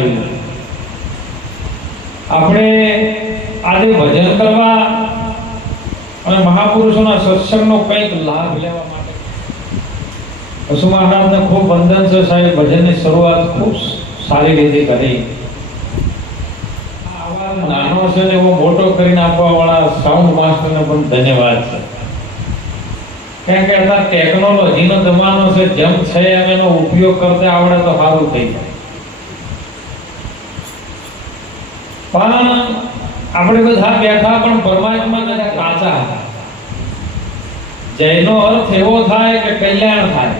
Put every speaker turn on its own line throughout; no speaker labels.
થયું આપણે આજે ભજન કરવા અને મહાપુરુષોના સત્સંગનો કંઈક લાભ લેવા માટે. પશુ મહારાજને ખૂબ વંદન છે સાહેબ, ભજનની શરૂઆત ખૂબ સારી રીતે કરી. નાનો છે ને એવો મોટો કરીને આપવા વાળા સાઉન્ડ માસ્ટરને પણ ધન્યવાદ છે. કારણ કે ટેકનોલોજીનો જમાનો છે, જેમ છે એમ એનો ઉપયોગ કરતા આવડે તો સારું થઈ જાય. પણ આપણે બધા બેઠા પણ પરમાત્મા કદાચ કાચા હતા અર્થ એવો થાય કે કલ્યાણ થાય.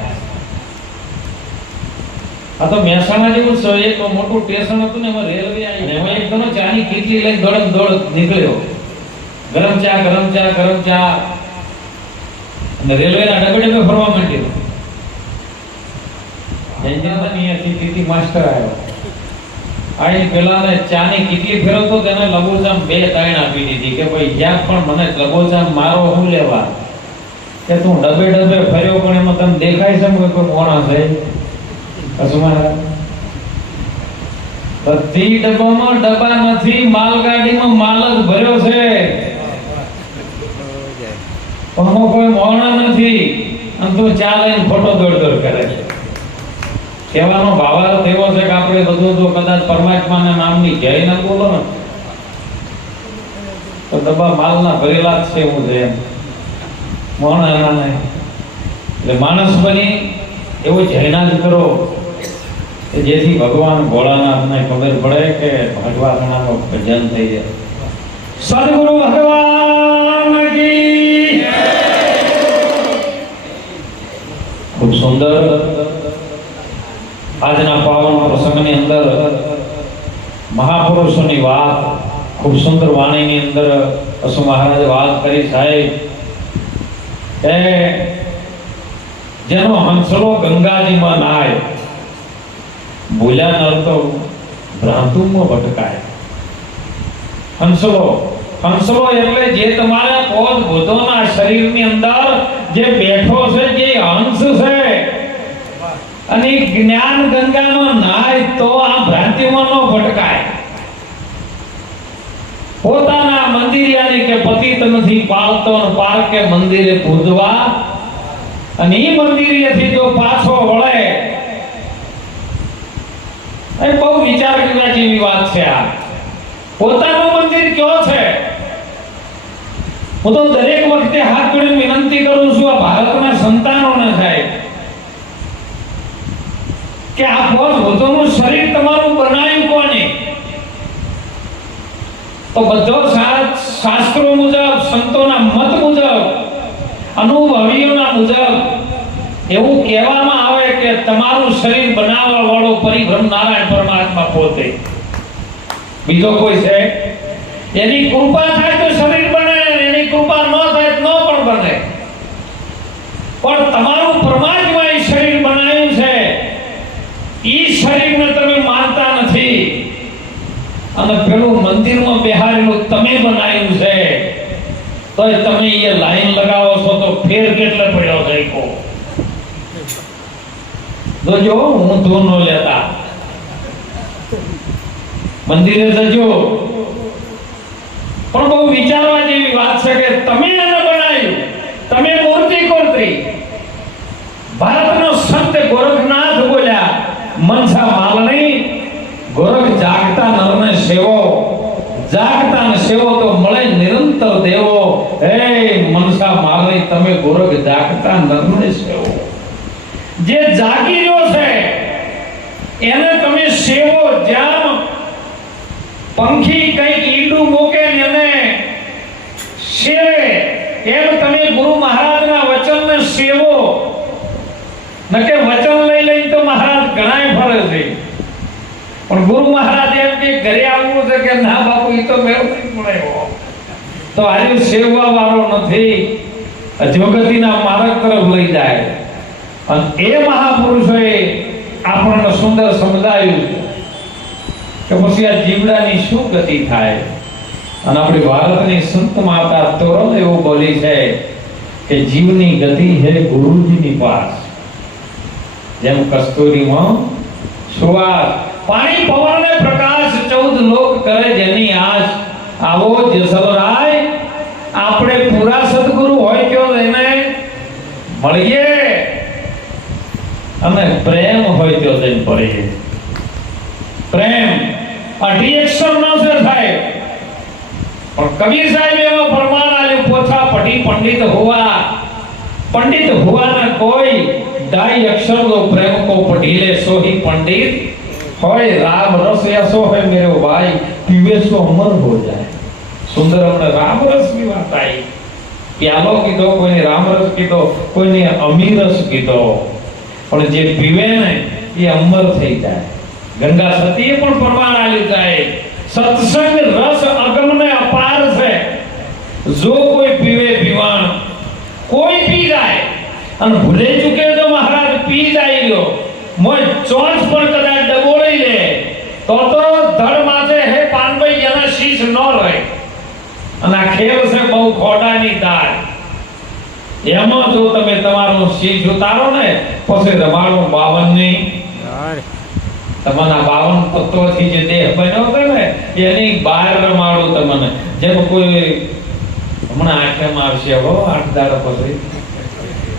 આ તો મહેસાણા જેવું છે, એક મોટું સ્ટેશન હતું ને, એમાં રેલવે આવી ને એમાં એક જણો ચાની કીટલી લઈને દોડમ દોડ નીકળ્યો. ગરમ ચા ગરમ ચા ગરમ ચા. અને રેલવેના ડગડે ફરવા માંડ્યો. એન્જિનમાં અહીંયાથી ટીટી માસ્ટર આવ્યો. આઈ પેલાને ચાની કીટલી ફેરવતો તેને લઘુજામ બે તાણ આપી દીધી કે ભાઈ, જ્યાં પણ મને લઘુજામ મારો, હું લેવા. કે તું ડબે ડબે ફર્યો, પણ એમાં તમને દેખાય છે કે કોઈ કોણ હશે બધી ડબ્બામાં ડબ્બા નથી, માલગાડીમાં માલ જ ભર્યો છે. પણ કોઈ મોણા નથી. અને તું ચા લઈને ફોટો દોડ દોડ કરે છે. કહેવાનો ભાવાર્થ એવો છે આપણે બધું જો કદાચ પરમાત્માના નામની જય ન બોલો ને, તો ડબ્બા માલના ભરેલા જ છે હું જેમ. મોણા એટલે માણસ બની, એવો જયના જ કરો, કે જેથી ભગવાન ભોળાનાથને ખબર પડે કે ભગવાનાનો ભજન થઈ જાય. સદગુરુ ભગવાન ખૂબ સુંદર. આજના પાવન પ્રસંગની અંદર મહાપુરુષોની વાત, ખૂબ સુંદર વાણીની અંદર અસુ મહારાજે વાત કરી સાહેબ. કે જેનો હંસલો ગંગાજીમાં નાય ભૂલ્યા નર તો ભ્રાંતુમાં ભટકાય. હંસલો હંસલો એટલે જે તમારા પોત ભૂતોના શરીરની અંદર જે બેઠો છે, જે હંસ છે અને જ્ઞાન ગંગામાં નાય તો આ ભ્રાંતિમાં ન ભટકાય. પોતાના મંદિરિયાની કે પતિત નથી પાલતો પાર કે મંદિરે પૂજવા. અને એ મંદિરેથી જો પાછો વળે, એ બહુ વિચાર કરવા જેવી વાત છે આ. પોતાનું મંદિર કયો છે? હું તો દરેક વખતે હાથ જોડીને વિનંતી કરું છું, આ ભારતના સંતાનોને સાહેબ. કે આ પોત ભૂતોનું શરીર તમારું બનાવ્યું કોને? તો બધો શાસ્ત્રો મુજબ, સંતોના મત મુજબ, અનુભવીઓના મુજબ એવું કહેવામાં આવે કે તમારું શરીર બનાવવા વાળો પરિભ્રમ નારાયણ પરમાત્મા પોતે. બીજો કોઈ છે? એની કૃપા થાય તો શરીર બને એની કૃપા ન થાય તો ન પણ બને પણ તમારું પરમાત્મા એ શરીર બનાવ્યું છે ઈ શરીરને તમે માનતા નથી અને પેલું મંદિરમાં બેહારેલું તમે બનાવ્યું છે તોય તમે એ લાઈન લગાવો છો તો ફેર કેટલે પડ્યો છે ઈ કહો હું નો લેતા. મંદિરે જજો. પણ બહુ વિચારવા જેવી વાત છે કે તમે એને બનાવ્યું. તમે મૂર્તિ કોરતી. ભારતનો સંત ગોરખનાથ બોલ્યા મનસા માલણી ગોરખ જાગતા નરને સેવો. જાગતા ને સેવો તો મળે નિરંતર દેવો. હે મનસા માલણી તમે ગોરખ જાગતા નરને સેવો. જે જાગી રહ્યો છે એને તમે સેવો જ્યાં પંખી કંઈક ઈંડું મૂકે ને એને સેવે એમ તમે ગુરુ મહારાજના વચનને સેવો. નકે વચન લઈ લઈને તો મહારાજ ઘણાય ફરે છે. પણ ગુરુ મહારાજ એમ કે ઘરે આવવું છે કે ના બાપુ એ તો મેળ નહીં પડે તો આજે સેવવા વાળો નથી. અધોગતિના માર્ગ તરફ લઈ જાય. અને એ મહાપુરુષોએ આપણને સુંદર સમજાયું. કે આ જીવડાની શું ગતિ થાય? અને આપણી ભારતની સંત માતા તોરલ એવું બોલી છે કે જીવની ગતિ હે ગુરુજીની પાસ. જેમ કસ્તુરીમાં, સુવાસ, પાણી પવન ને પ્રકાશ ચૌદ લોક કરે જેની આશ આવો જસલરાય આપણે પૂરા સદગુરુ હોય કયો લઈને મળીએ. અને પ્રેમ હોય તો જઈને પડીએ પ્રેમ, આ રિએક્શન ન છે થાય. પણ કબીર સાહેબ એવો પ્રમાણ આલ્યું પોથા પટી પંડિત હોવા. પંડિત હોવાના કોઈ ડાઈ અક્ષર નો પ્રેમ કો પઢીલે સોહી પંડિત. હોય રામ રસ એસો હે મેરો ભાઈ, પીવે સો અમર હો જાય. સુંદર અમને રામ રસની વાત આવી પ્યાલો કીધો, કોઈને રામ રસ કીધો, કોઈને અમીરસ કીધો. પણ જે પીવે ને, એ અમર થઈ જાય. ગંગા સતીએ પણ પ્રમાણ લીધા એ સત્સંગ રસ અગમને અપાર છે. જો કોઈ પીવે પીવાણ, કોઈ પી જાય. અને ભૂલે ચૂકે તો મહારાજ પી જાય ગયો. મોય ચોંચ પણ કદાચ ડબોળી લે. તો તો ધડ માથે હે પાનભાઈ, એના શીશ ન રહે. અને આ ખેલ છે બહુ ખોડાની દાળ. એમાં જો તમે તમારું શીશ ઉતારો ને, પછી રમાડો બાવનની તમારા બાવન તત્વોથી જે દેહ બન્યો છે ને, એની બાર રમાડું તમને. જેમ કોઈ, હમણાં આઠમ આવશે હો, આઠ દાડો પછી.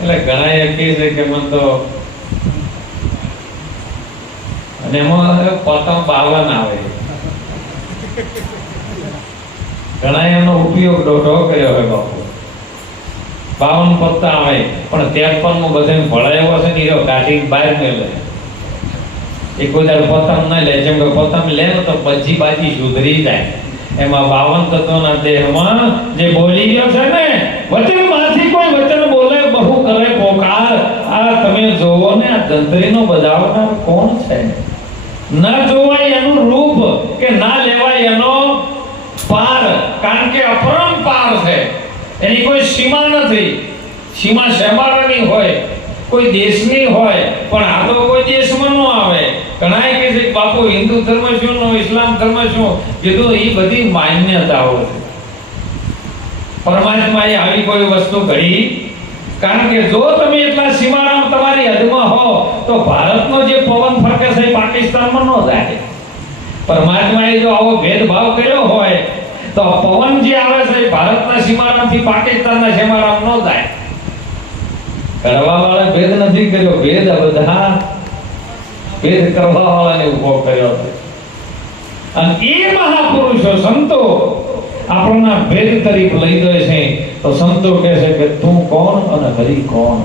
એટલે ઘણા એ કહે છે કે મને તો, અને એમાં પતંગ બાવન આવે. ઘણા એનો ઉપયોગ દોઢો કર્યો હોય બાપુ. બાવન પત્તા આવે. પણ ત્રેપનનું બધે ભળાયો છે ને કાઢી બહાર લે એ કોઈ દાડો પતંગ ન લે. જેમ કે પતંગ લે તો બધી બાજી સુધરી જાય. એમાં બાવન તત્વના દેહમાં જે બોલી ગયો છે ને વચનમાંથી કોઈ વચન બોલે, બહુ કરે, પોકાર. આ તમે જોવો ને, આ ધંધરીનો બજાવનાર કોણ છે? ન જોવાય એનું રૂપ કે ના લેવાય એનો પાર. કારણ કે અપરંપાર છે. એની કોઈ સીમા નથી. સીમા શેમાળાની હોય. કોઈ દેશની હોય, પણ આ તો કોઈ દેશમાં ન આવે. ઘણાય કે છે બાપુ, હિન્દુ ધર્મ શું નો ઇસ્લામ ધર્મ શું કીધું એ બધી માન્યતાઓ છે. પરમાત્માએ આવી કોઈ વસ્તુ ઘડી. કારણ કે જો તમે એટલા સીમારામ તમારી હદમાં હો, તો ભારતનો જે પવન ફરકે છે એ પાકિસ્તાનમાં ન જાય. પરમાત્માએ જો આવો ભેદભાવ કર્યો હોય, તો પવન જે આવે છે એ ભારતના સીમારામથી પાકિસ્તાનના સીમારામ ન જાય. કરવા વાળા ભેદ નથી કર્યો. ભેદ બધા ભેદ કરવા વાળાને ઊભો કર્યો છે. અને એ મહાપુરુષો સંતો આપણના ભેદ તરીકે લઈ જાય છે. તો સંતો કહે છે કે તું કોણ અને હરિ કોણ?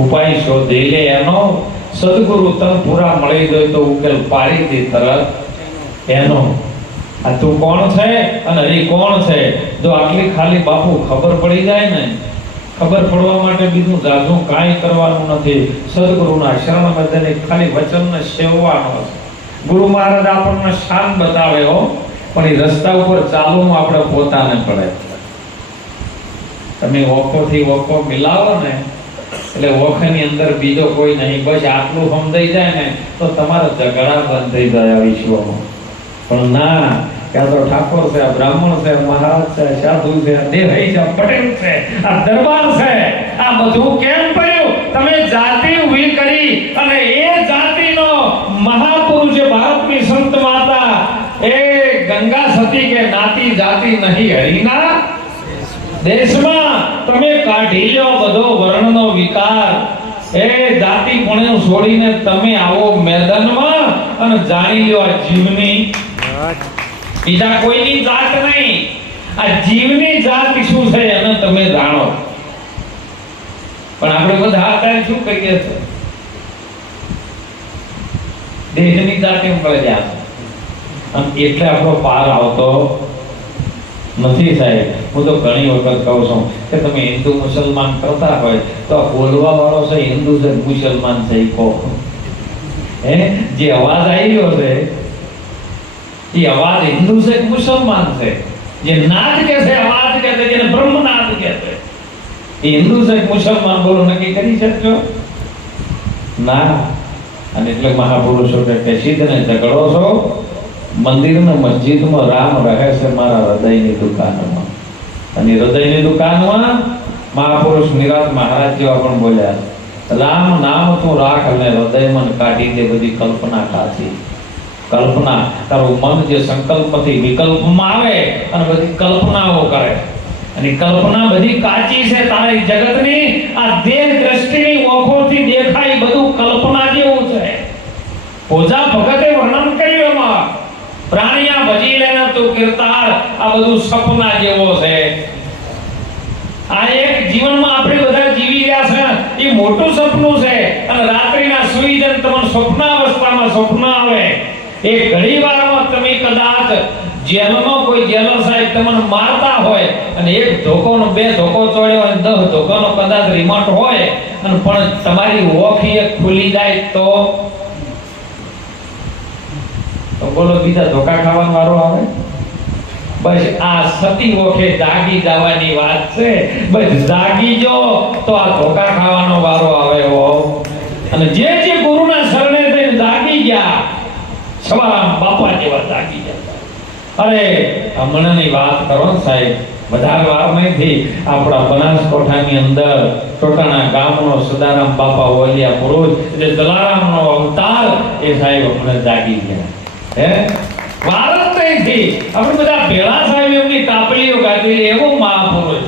ઉપાય શોધે. લે એનો સદગુરુ તન પૂરા મળી ગયો તો ઉકેલ પાડી દે તરત. એનો. આ તું કોણ છે અને હરી કોણ છે? જો આટલી ખાલી બાપુ ખબર પડી જાય ને ખબર પડવા માટે બીજું જાજુ કાંઈ કરવાનું નથી. સદગુરુના શરણ બદલે ખાલી વચનને સેવવાનો છે. ગુરુ મહારાજ આપણને શાન બતાવે હો, પણ એ રસ્તા ઉપર ચાલવું આપણે પોતાને પડે. તમે ઓખોથી ઓખો મિલાવો ને, એટલે ઓખની અંદર બીજો કોઈ નહીં, બસ આટલું સમજાઈ જાય ને, તો તમારા ઝઘડા બંધ થઈ જાય વિશ્વમાં. પણ ના જાતિ કે નાતી જાતિ નહીં હરીના? દેશમાં તમે કાઢી લો બધો વર્ણનો વિકાર. એ જાતિ પણ છોડીને તમે આવો મેદાનમાં અને જાણી લો આ જીવની બીજા કોઈની જાત નહીં. આ જીવની જાત શું છે એને તમે જાણો. પણ આપણે બધા અત્યારે શું કહીએ છીએ? દેહની જાત એમ કહે જાય અને એટલે આપણો પાર આવતો નથી સાહેબ. હું તો ઘણી વખત કહું છું કે તમે હિન્દુ મુસલમાન કરતા હોય તો બોલવા વાળો છે હિન્દુ છે મુસલમાન છે એ કહો હે? જે અવાજ આવી રહ્યો છે એ અવાજ હિન્દુ છે કે મુસલમાન છે? જે નાદ કે છે, અવાજ કે છે, જેને બ્રહ્મનાદ કે છે. એ હિન્દુ છે કે મુસલમાન? બોલો, નક્કી કરી શકજો? ના. અને એટલે મહાપુરુષો કે સિદ્ધને ઝઘડો છો. મંદિરના મસ્જિદમાં રામ રહે છે મારા હૃદયની દુકાનમાં. અને હૃદયની દુકાનમાં મહાપુરુષ નિરાત મહારાજ જેવા પણ બોલ્યા રામ નામ તું રાખ, અને હૃદયમાં કાઢી દે, બધી કલ્પના કાઢી કલ્પના તારું મન જે સંકલ્પથી વિકલ્પમાં આવે અને બધી કલ્પનાઓ કરે. અને કલ્પના બધી કાચી છે તારી જગતની. આ દેહ દ્રષ્ટિની ઓખોથી દેખાય બધું કલ્પના જેવું છે. ઓઝા ભગતે વર્ણન કર્યું એમાં. પ્રાણીયા ભજી લેના તું કીર્તાર આ બધું સપના જેવો છે. આ એક જીવનમાં આપણે બધા જીવી રહ્યા છે. એ મોટું સપનું છે. અને રાત્રિના સુઈ જન તમને સ્વપ્ન અવસ્થામાં સ્વપ્ન આવે. એ ઘણી વારમાં તમે કદાચ જેલમાં કોઈ જેલર સાહેબ તમને મારતા હોય અને એક ધોકોનો, બે ધોકો ચોડ્યો અને દસ ધોકોનો કદાચ રિમોટ હોય અને પણ તમારી ઓખી ખુલી જાય તો? તો બોલો, બીજા ધોકા ખાવાનો વારો આવે? બસ આ સતી ઓખે જાગી જવાની વાત છે. બસ જાગી જો તો આ ધોકા ખાવાનો વારો આવે હો. અને જે જે ગુરુના શરણે થઈને જાગી ગયા સવારામ બાપા જેવા જાગી જતા અરે, હમણાંની વાત કરો સાહેબ. વધારે વાર નથી આપણા બનાસકોઠાની અંદર ટોટાણા ગામનો સદારામ બાપા ઓલિયા પુરુષ એટલે દલારામનો અવતાર એ સાહેબ હમણાં જાગી ગયા. હે? વાર જ નથી આપણે બધા ભેળા સાહેબ એમની તાપલીઓ ગાધી એવો મહાપુરુષ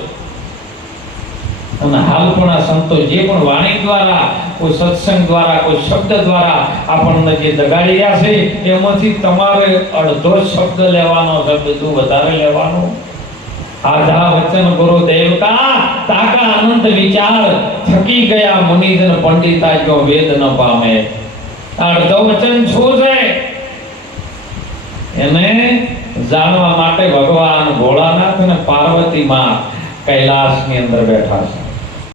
અને હાલ પણ આ સંતો જે પણ વાણી દ્વારા, કોઈ સત્સંગ દ્વારા, કોઈ શબ્દ દ્વારા આપણને જે દગાડી રહ્યા છે, એમાંથી તમારે અડધો શબ્દ લેવાનો છે બધું વધારે લેવાનો. આધા વચન ગુરુ દેવતા, તાકા અનંત વિચાર, થકી ગયા મુનિજન પંડિતા જો વેદ ન પામે. અડધો વચન શું છે? એને જાણવા માટે ભગવાન ભોળાનાથ અને પાર્વતી માં કૈલાસની અંદર બેઠા છે.